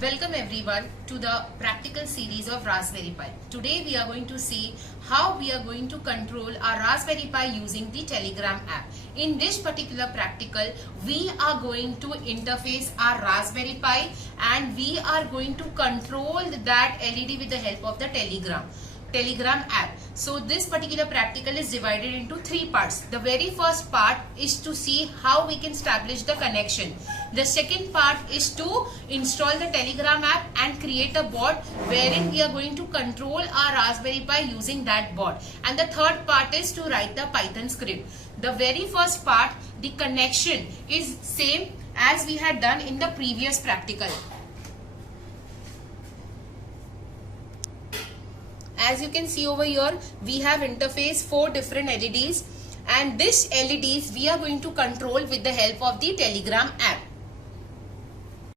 Welcome everyone to the practical series of Raspberry Pi. Today we are going to see how we are going to control our Raspberry Pi using the Telegram app. In this particular practical, we are going to interface our Raspberry Pi and we are going to control that LED with the help of the Telegram app. So this particular practical is divided into three parts. The very first part is to see how we can establish the connection. The second part is to install the Telegram app and create a bot wherein we are going to control our Raspberry Pi using that bot. And the third part is to write the Python script. The very first part, the connection, is same as we had done in the previous practical. As you can see over here, we have interfaced 4 different LEDs, and this LEDs we are going to control with the help of the Telegram app.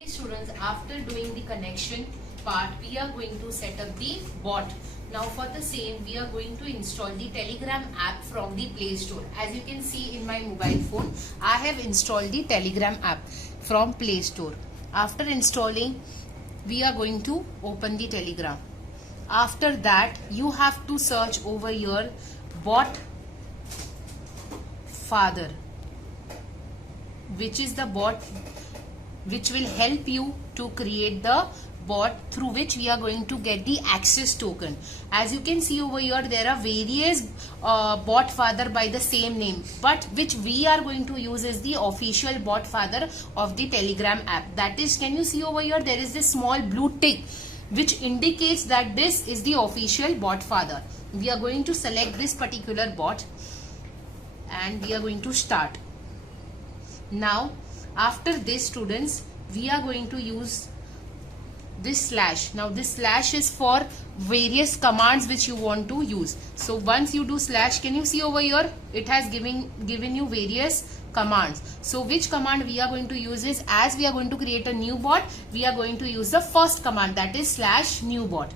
Students, after doing the connection part, we are going to set up the bot. Now for the same, we are going to install the Telegram app from the Play Store. As you can see in my mobile phone, I have installed the Telegram app from Play Store. After installing, we are going to open the Telegram. After that, you have to search over here bot father, which is the bot which will help you to create the bot through which we are going to get the access token. As you can see over here, there are various bot father by the same name, but which we are going to use is the official bot father of the Telegram app. That is, can you see over here, there is this small blue tick which indicates that this is the official bot father. We are going to select this particular bot and we are going to start. Now after this, students, we are going to use this slash. Now this slash is for various commands which you want to use. So once you do slash, can you see over here, it has given you various commands. So which command we are going to use is, as we are going to create a new bot, we are going to use the first command, that is slash new bot.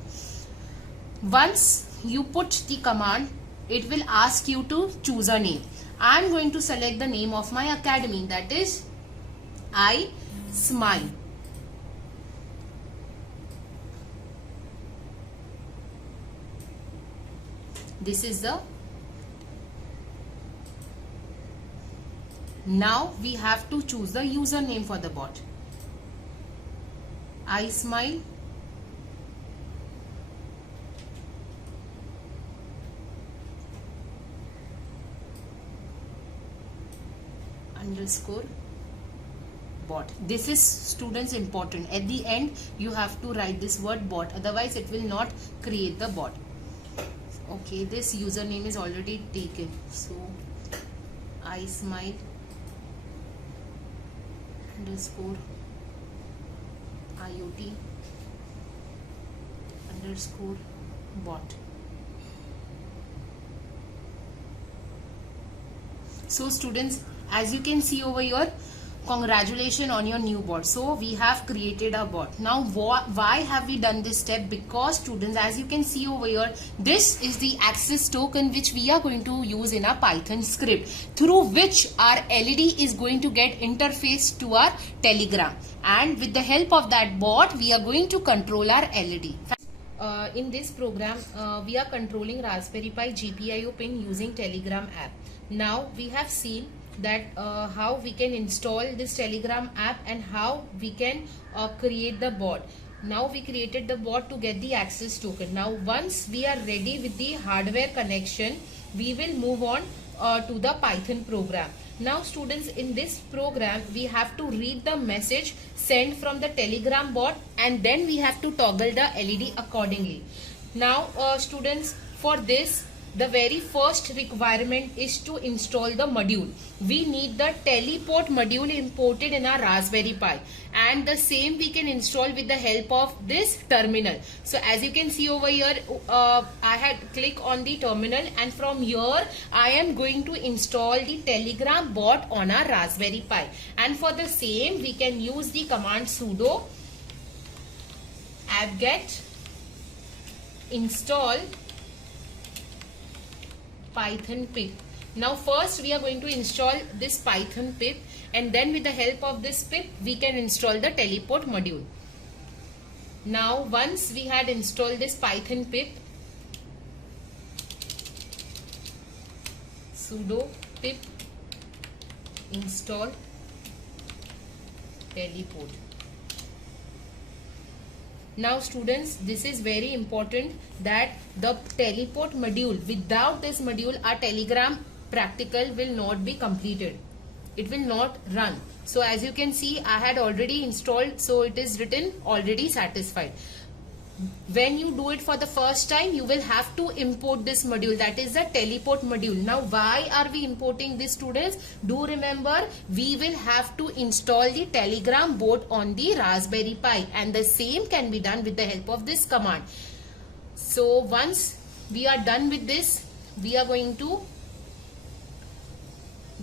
Once you put the command, it will ask you to choose a name. I am going to select the name of my academy, that is I Smile. This is the. Now we have to choose the username for the bot. I Smile underscore bot. This is, students, important. At the end you have to write this word bot, otherwise it will not create the bot. Okay, this username is already taken, so I Smile underscore IoT underscore bot. So students, as you can see over here, congratulations on your new bot. So we have created a bot. Now why have we done this step? Because students, as you can see over here, this is the access token which we are going to use in our Python script, through which our LED is going to get interfaced to our Telegram, and with the help of that bot we are going to control our LED. In this program, we are controlling Raspberry Pi GPIO pin using Telegram app. Now we have seen that how we can install this Telegram app and how we can create the bot. Now we created the bot to get the access token. Now once we are ready with the hardware connection, we will move on to the Python program. Now students, in this program we have to read the message sent from the Telegram bot, and then we have to toggle the LED accordingly. Now students, for this, the very first requirement is to install the module. We need the teleport module imported in our Raspberry Pi, and the same we can install with the help of this terminal. So as you can see over here, I had clicked on the terminal, and from here I am going to install the Telegram bot on our Raspberry Pi. And for the same, we can use the command sudo apt-get install Python pip. Now first we are going to install this Python pip, and then with the help of this pip we can install the teleport module. Now once we had installed this Python pip, sudo pip install teleport. Now students, this is very important that the teleport module, without this module our Telegram practical will not be completed. It will not run. So as you can see, I had already installed, so it is written already satisfied. When you do it for the first time, you will have to import this module, that is the teleport module. Now why are we importing this, students? Do remember, we will have to install the Telegram bot on the Raspberry Pi, and the same can be done with the help of this command. So once we are done with this, we are going to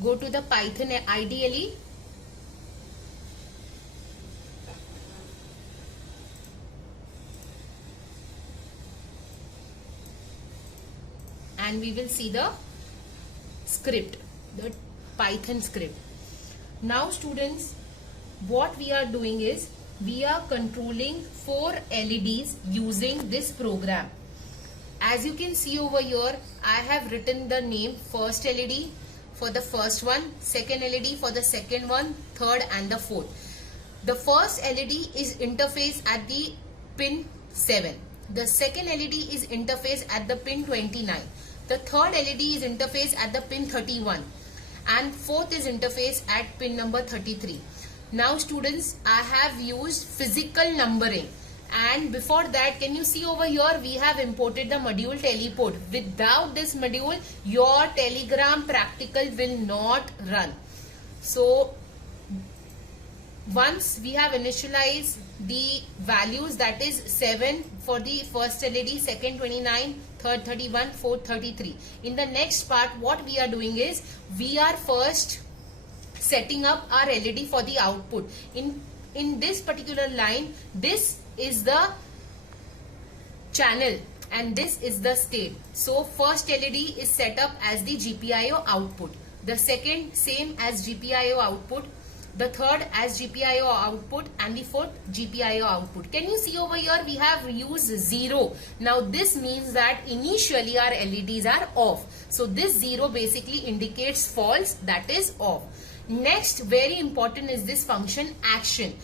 go to the Python IDLE. And we will see the script, the Python script. Now students, what we are doing is we are controlling 4 LEDs using this program. As you can see over here, I have written the name first LED for the first one, second LED for the second one, third and the fourth. The first LED is interface at the pin 7. The second LED is interface at the pin 29. The third LED is interface at the pin 31 and fourth is interface at pin number 33. Now students, I have used physical numbering, and before that, can you see over here, we have imported the module teleport. Without this module, your Telegram practical will not run. So once we have initialized the values, that is 7 for the first LED, second 29, third 31, fourth 33. In the next part, what we are doing is we are first setting up our LED for the output. In this particular line, this is the channel and this is the state. So first LED is set up as the GPIO output. The second same as GPIO output. The third as GPIO output and the fourth GPIO output. Can you see over here, we have used 0. Now this means that initially our LEDs are off. So this 0 basically indicates false, that is off. Next, very important is this function action.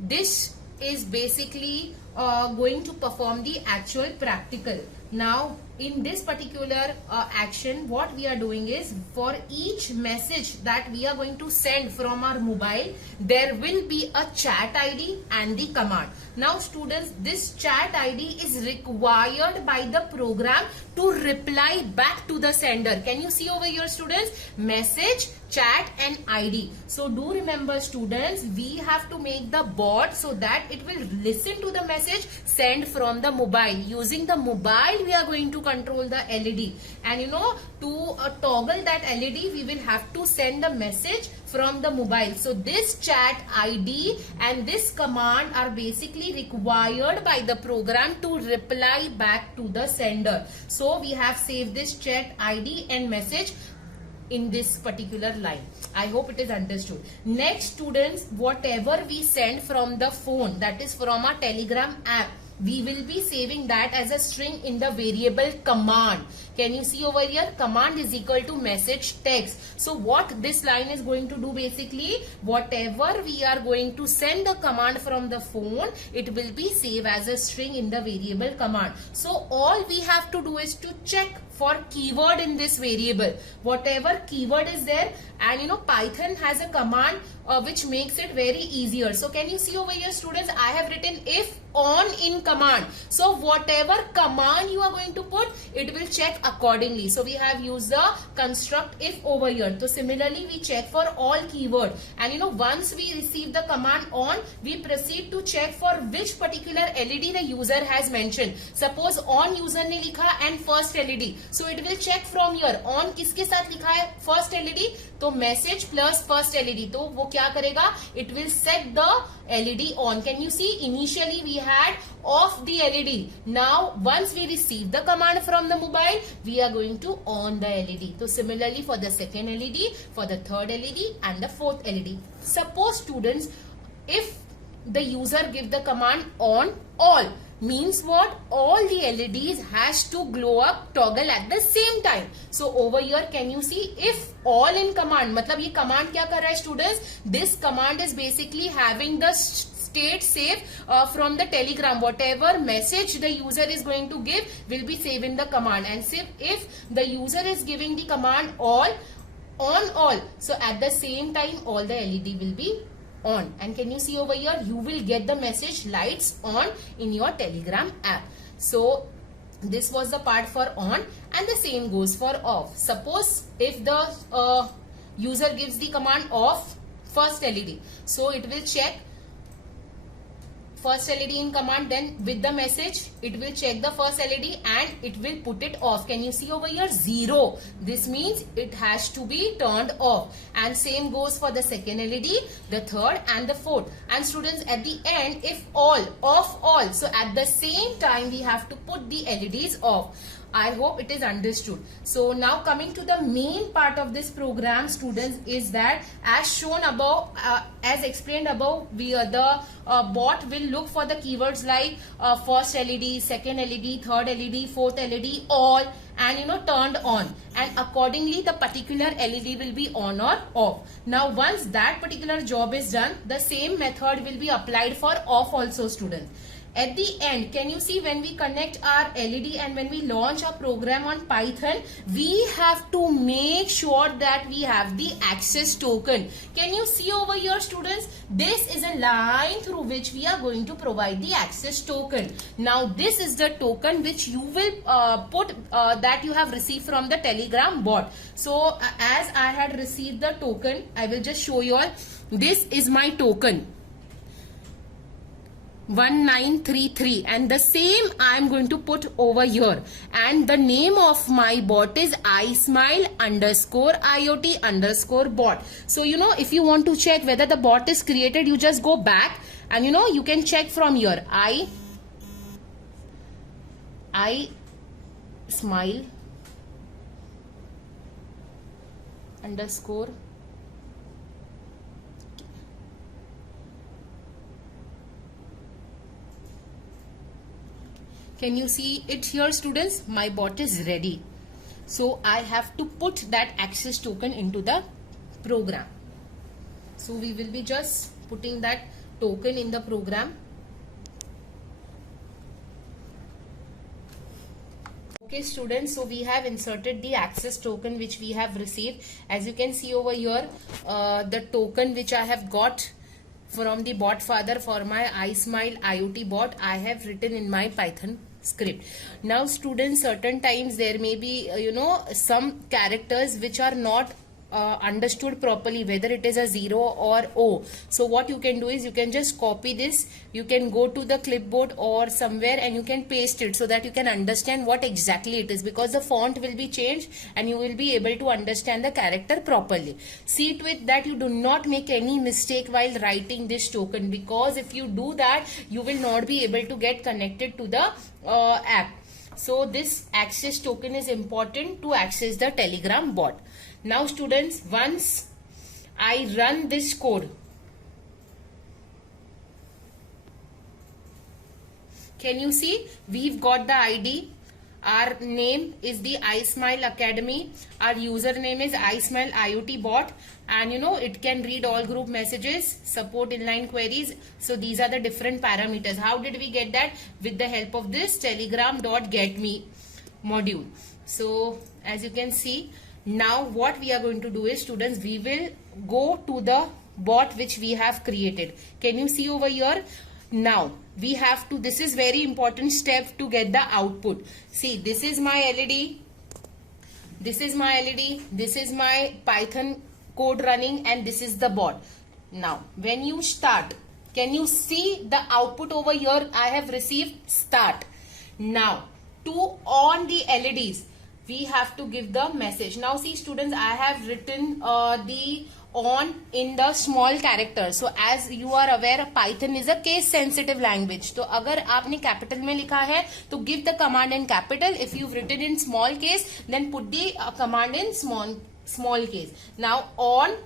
This is basically going to perform the actual practical. Now in this particular action, what we are doing is for each message that we are going to send from our mobile, there will be a chat ID and the command. Now students, this chat ID is required by the program to reply back to the sender. Can you see over here students? Message, chat and ID. So do remember students, we have to make the bot so that it will listen to the message sent from the mobile. Using the mobile, we are going to control the LED, and you know, to toggle that LED, we will have to send the message from the mobile. So this chat ID and this command are basically required by the program to reply back to the sender. So we have saved this chat ID and message in this particular line. I hope it is understood. Next students, whatever we send from the phone, that is from our Telegram app, we will be saving that as a string in the variable command. Can you see over here? Command is equal to message text. So what this line is going to do, basically, whatever we are going to send the command from the phone, it will be saved as a string in the variable command. So all we have to do is to check for keyword in this variable. Whatever keyword is there, and you know, Python has a command which makes it very easier. So can you see over here students, I have written if on in command. So whatever command you are going to put, it will check accordingly. So we have used the construct if over here. So similarly, we check for all keyword, and you know, once we receive the command on, we proceed to check for which particular LED the user has mentioned. Suppose on user ने लिखा and first LED, so it will check from here on किसके साथ लिखा है first LED, तो message plus first LED, तो वो क्या करेगा, it will set the LED on. Can you see, initially we had off the LED. Now once we receive the command from the mobile, we are going to on the LED. So similarly for the second LED, for the third LED and the fourth LED. Suppose students, if the user give the command on all. Means what? All the LEDs has to glow up toggle at the same time. So over here can you see if all in command, मतलब ये command क्या कर रहा है students? This command is basically having the state save from the telegram. Whatever message the user is going to give will be saved in the command. And if the user is giving the command all on all, so at the same time all the LED will be on. And can you see over here, you will get the message lights on in your telegram app. So this was the part for on, and the same goes for off. Suppose if the user gives the command off first LED, so it will check first LED in command, then with the message it will check the first LED and it will put it off. Can you see over here? 0. This means it has to be turned off. And same goes for the second LED, the third and the fourth. And students, at the end, if all, off all, so at the same time we have to put the LEDs off. I hope it is understood. So now coming to the main part of this program, students, is that as shown above, as explained above, the bot will look for the keywords like first LED, second LED, third LED, fourth LED, all, and turned on, and accordingly the particular LED will be on or off. Now once that particular job is done, the same method will be applied for off also, students. At the end, can you see when we connect our LED and when we launch our program on Python, we have to make sure that we have the access token. Can you see over here, students? This is a line through which we are going to provide the access token. Now this is the token which you will put that you have received from the Telegram bot. So as I had received the token, I will just show you all. This is my token 1933, and the same I am going to put over here, and the name of my bot is ismile_IoT_bot. So if you want to check whether the bot is created, you just go back and you can check from here. I smile underscore. Can you see it here, students? My bot is ready. So I have to put that access token into the program. So we will be just putting that token in the program. Okay, students, so we have inserted the access token which we have received. As you can see over here, the token which I have got from the bot father for my iSmile IoT bot, I have written in my Python script. Now students, certain times there may be some characters which are not understood properly, whether it is a 0 or O. So what you can do is you can just copy this, you can go to the clipboard or somewhere and you can paste it so that you can understand what exactly it is, because the font will be changed and you will be able to understand the character properly. See to it that you do not make any mistake while writing this token, because if you do that, you will not be able to get connected to the app. So this access token is important to access the Telegram bot. Now students, once I run this code, can you see we've got the ID, our name is the iSmile Academy, our username is iSmile IoT bot, and it can read all group messages, support inline queries. So these are the different parameters. How did we get that? With the help of this telegram.getme module. So as you can see, now what we are going to do is, students, we will go to the bot which we have created. Can you see over here? Now we have to, this is very important step to get the output. See, this is my LED, this is my LED, this is my Python code running, and this is the bot. Now when you start, can you see the output over here? I have received start. Now to on the LEDs, we have to give the message. Now see students, I have written the on in the small character. So as you are aware, Python is a case sensitive language. तो अगर आपने capital में लिखा है तो give the command in capital. If you've written in small case, then put the command in small case. Now on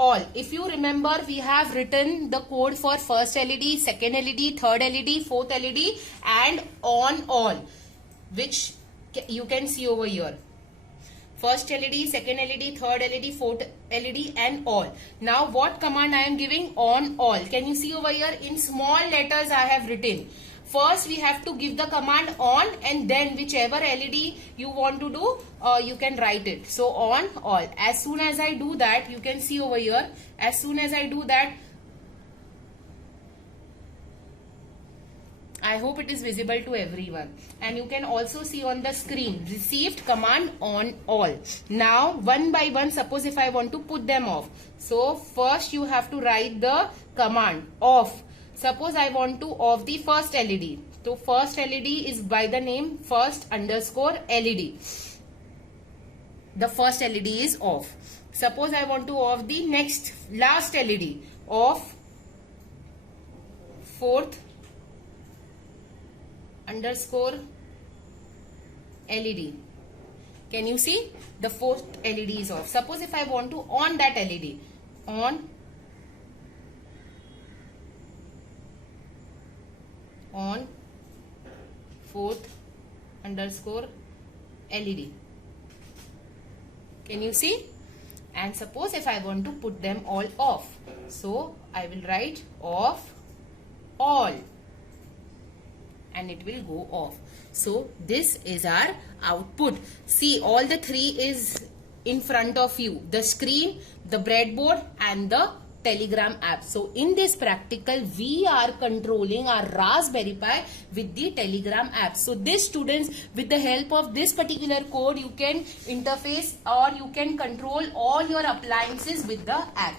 all. If you remember, we have written the code for first LED, second LED, third LED, fourth LED and on all, which you can see over here. First LED, second LED, third LED, fourth LED and all. Now what command I am giving? On all. Can you see over here? In small letters I have written. First we have to give the command on, and then whichever LED you want to do, you can write it. So on all. As soon as I do that, you can see over here, as soon as I do that, I hope it is visible to everyone, and you can also see on the screen received command on all. Now one by one, suppose if I want to put them off, so first you have to write the command off. Suppose I want to off the first LED, so first LED is by the name first underscore LED. The first LED is off. Suppose I want to off the last LED, off fourth underscore LED. Can you see? The fourth LED is off. Suppose if I want to on that LED, on fourth underscore LED. Can you see? And suppose if I want to put them all off, so I will write off all, and it will go off. So this is our output. See, all the three is in front of you: the screen, the breadboard and the Telegram app. So in this practical, we are controlling our Raspberry Pi with the Telegram app. So this, students, with the help of this particular code, you can interface or you can control all your appliances with the app.